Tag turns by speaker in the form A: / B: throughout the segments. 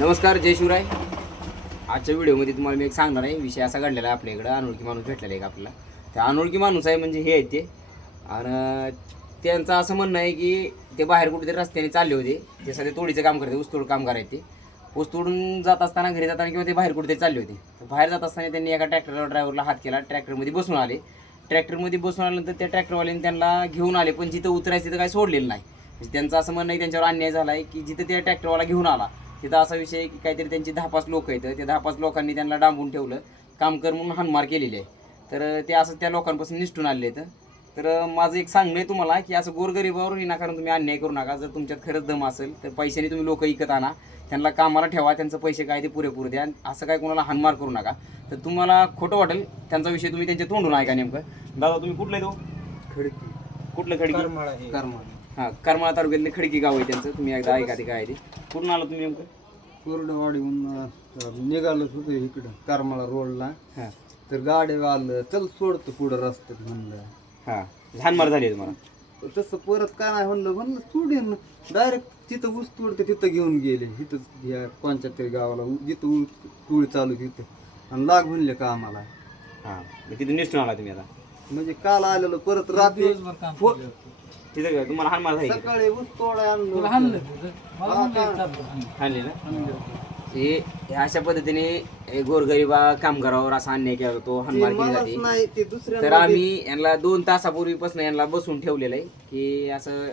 A: नमस्कार जय शिवराय. आजच्या व्हिडिओमध्ये तुम्हाला मी एक सांगणार आहे. विषय असा घडलेला आहे आपल्या इकडं अनोळखी माणूस भेटलेला आहे आपल्याला. त्या अनोळखी माणूस आहे म्हणजे हे आहेत ते. आणि त्यांचं असं म्हणणं आहे की ते बाहेर कुठेतरी रस्त्याने चालले होते. ते सध्या तोडीचं काम करते ऊसतोड काम करायचे ते. ऊस तोडून जात असताना घरी जाताना किंवा ते बाहेर कुठेतरी चालले होते. तर बाहेर जात असताना त्यांनी एका ट्रॅक्टरला ड्रायव्हरला हात केला. ट्रॅक्टरमध्ये बसून आले. ट्रॅक्टरमध्ये बसून आल्यानंतर त्या ट्रॅक्टरवाल्याने त्यांना घेऊन आले पण जिथं उतरायचं तिथं काही सोडलेलं नाही. म्हणजे त्यांचं असं म्हणणं आहे त्यांच्यावर अन्याय झाला आहे की जिथं त्या ट्रॅक्टरवाला घेऊन आला तिथं असा विषय आहे की काहीतरी त्यांची दहा पाच लोक आहेत. त्या दहा पाच लोकांनी त्यांना डांबून ठेवलं. काम कर म्हणून हानमार केलेली आहे. तर ते असं त्या लोकांपासून निष्ठून आलेले आहेत. तर माझं एक सांगणं आहे तुम्हाला की असं गोरगरिबावर विनाकारण तुम्ही अन्याय करू नका. जर तुमच्यात खरंच दम असेल तर पैशाने तुम्ही लोक विकत आणा. त्यांना कामाला ठेवा त्यांचं पैसे काय ते पुरेपूर द्या. असं काय कोणाला हानमार करू नका. तर तुम्हाला खोटं वाटेल त्यांचा विषय तुम्ही त्यांच्या तोंडून ऐका नेमकं. दादा तुम्ही कुठलं आहे तो?
B: खडकी.
A: कुठलं खडकी?
B: करमाळा. हे करमाळा
A: तालुक्यातले खडकी गाव आहे त्यांचं. तुम्ही एकदा ऐका ते काय आहे ते कुठून आला तुम्ही नेमकं?
B: कोरडवाडीहून निघालो होतो इकडं करमाळा रोडला.
A: हां.
B: तर गाडी आलं चल सोडतो पुढं रस्त्यात म्हणलं.
A: हां हानमार झाली आहे तुम्हाला.
B: तर तसं परत काय नाही म्हणलं म्हणलं सोडीन डायरेक्ट तिथं ऊस तोडते तिथं घेऊन गेले. तिथं या कोणत्या तरी गावाला ऊ- जिथं ऊस तुळी चालू तिथं. आणि लाग म्हणले का आम्हाला
A: हां मग तिथून निष्ठून आला तुम्ही आता.
B: म्हणजे काल आलेलो परत रात्री फो-
A: तिथं काय तुम्हाला?
B: सकाळी ऊस आणलं
A: ना? हे हे अशा पद्धतीने हे गोरगरिबा कामगारावर असा अन्याय केला जातो हानमार केली
B: मलाच
A: जाते.
B: नाही ते दुसऱ्या
A: तर आम्ही यांना दोन तासापूर्वीपासून यांना बसून ठेवलेलं आहे की असं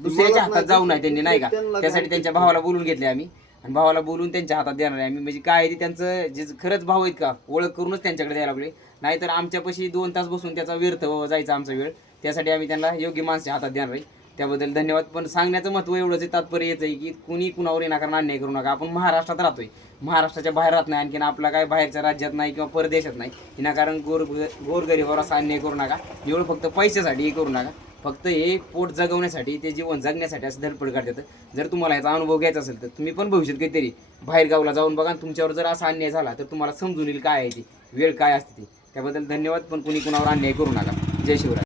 A: दुसऱ्याच्या हातात जाऊ नये त्यांनी नाही का? त्यासाठी त्यांच्या भावाला बोलून घेतले आम्ही. आणि भावाला बोलून त्यांच्या हातात देणार आहे आम्ही. म्हणजे काय आहे ते त्यांचं जे खरंच भाव आहेत का ओळख करूनच त्यांच्याकडे द्यायला लागले नाहीतर आमच्यापाशी दोन तास बसून त्याचा व्यर्थ जायचा आमचा वेळ. त्यासाठी आम्ही त्यांना योग्य माणसाच्या हातात देणार आहे. त्याबद्दल धन्यवाद. पण सांगण्याचं महत्त्व एवढंच आहे तात्पर्य येत आहे की कुणी कुणावर येणाकारण अन्याय करू नका. आपण महाराष्ट्रात राहतोय. महाराष्ट्राच्या बाहेर राहत नाही आणखीन आपला काय बाहेरच्या राज्यात नाही किंवा परदेशात नाही. विनाकारण गोर गोरगरीबावर असा अन्याय करू नका. एवढं फक्त पैशासाठी हे करू नका. फक्त हे पोट जगवण्यासाठी ते जीवन जगण्यासाठी असं धडपड करतात जर तुम्हाला याचा अनुभव घ्यायचा असेल तर तुम्ही पण भविष्यात काहीतरी बाहेर गावला जाऊन बघा तुमच्यावर जर असा अन्याय झाला तर तुम्हाला समजून येईल काय आहे ती. वेळ काय असते ती. त्याबद्दल धन्यवाद. पण कुणी कुणावर अन्याय करू नका. जय शिवराय.